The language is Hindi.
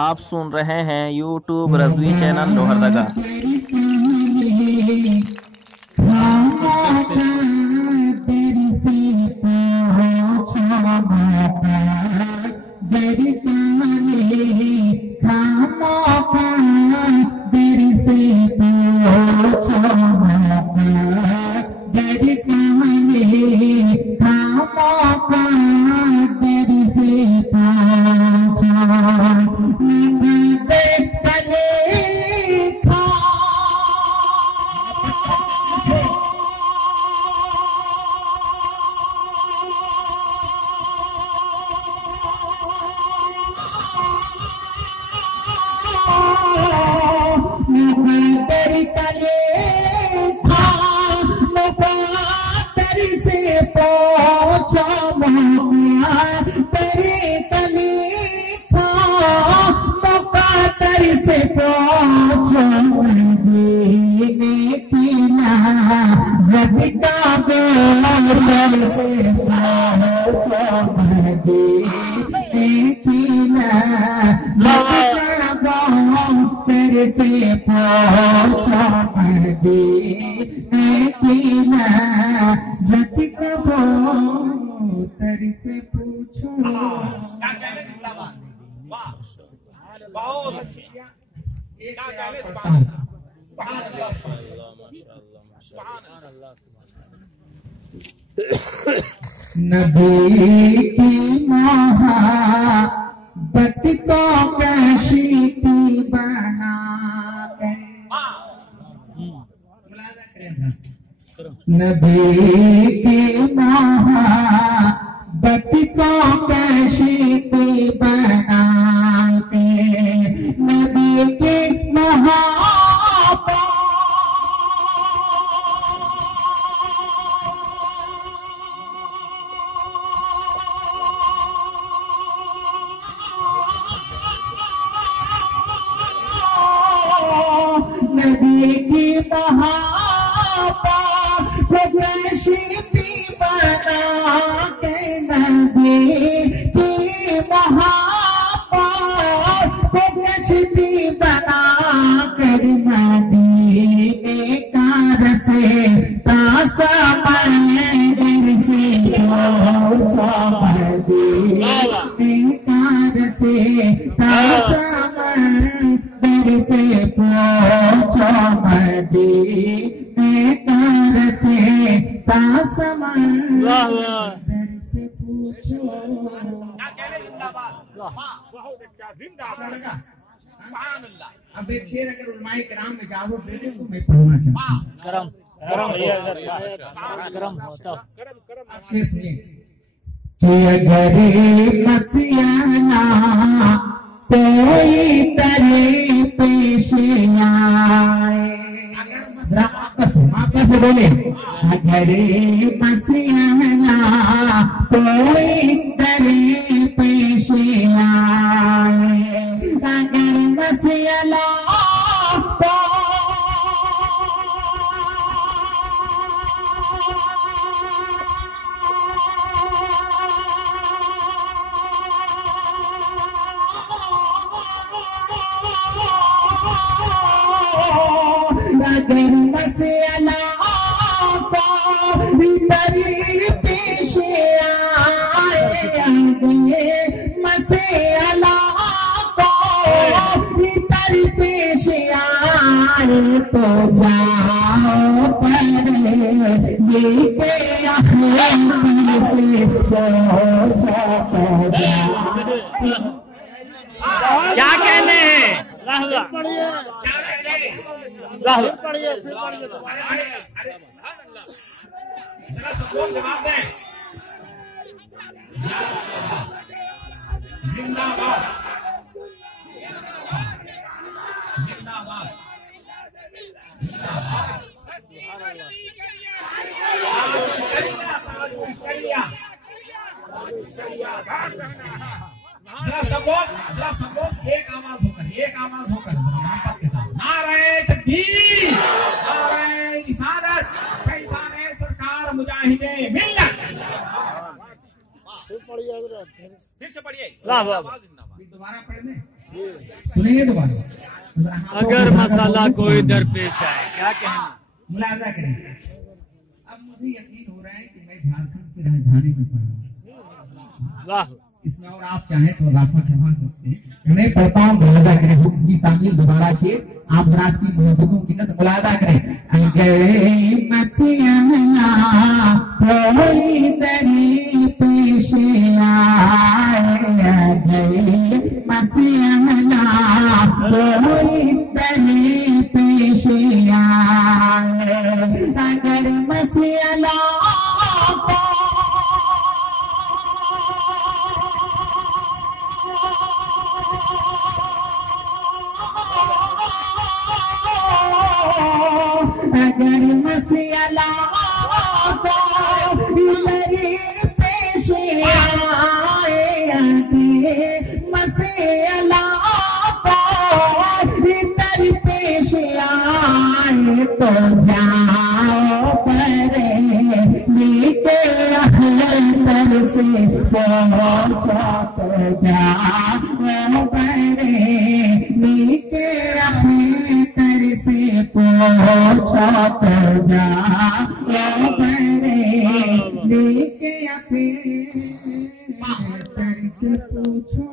आप सुन रहे हैं यूट्यूब रजवी चैनल लोहरदगा। नबी की मोहब्बत को कैसी थी बना के, नबी की मोहब्बत को कैसी थी बना के, नबी की अब एक शेर अगर उलमाए किराम इजाजत दे दें तो मैं पढ़ना चाहता हूँ। गरम होता आप शेर सुनिए कि अगर मसीहा कोई तेरे पेश आए, आपस से बोले, अगर मसीहा कोई तेरे पेश आए, अगर मसीहा तो जाओ पर लेके क्या कहने हैं? जिंदाबाद जिंदाबाद जरा सब लोग एक आवाज होकर मोहब्बत के साथ नारे तकबीर, नारे रिसालत, शैताने सरकार मुजाहिदे मिल्लत। फिर से पढ़िए। वाह, वाह। जिंदाबाद, जिंदाबाद। दोबारा पढ़ दें, सुनेंगे दोबारा। अगर मसाला कोई दरपेश आए, क्या कहना? मुलाजा करें। अब मुझे यकीन हो रहा है कि मैं झारखंड की राजधानी में पढ़ रहा हूँ। वाह, इसमें और आप चाहें तो इजाफा करवा सकते हैं। मैं पढ़ता हूँ, मुलाजा करें। हुक्म की तामील दोबारा से आप रात की मोहब्बतों की नज़र मुलाजा करें। अगर मसीहा कोई दरी पेश आए, अगर मसीहा कोई दरी पेश आए, अगर मसीहा अगर मसीहा मेरी पेश आए, मसीहा तेरी पेश आए, तो जाओ परे नीचे अखतर से पहुँचो, तो जाओ परे नीचे अखतर से पहुँचो, तो जाओ परे नीचे अखतर से पूछो।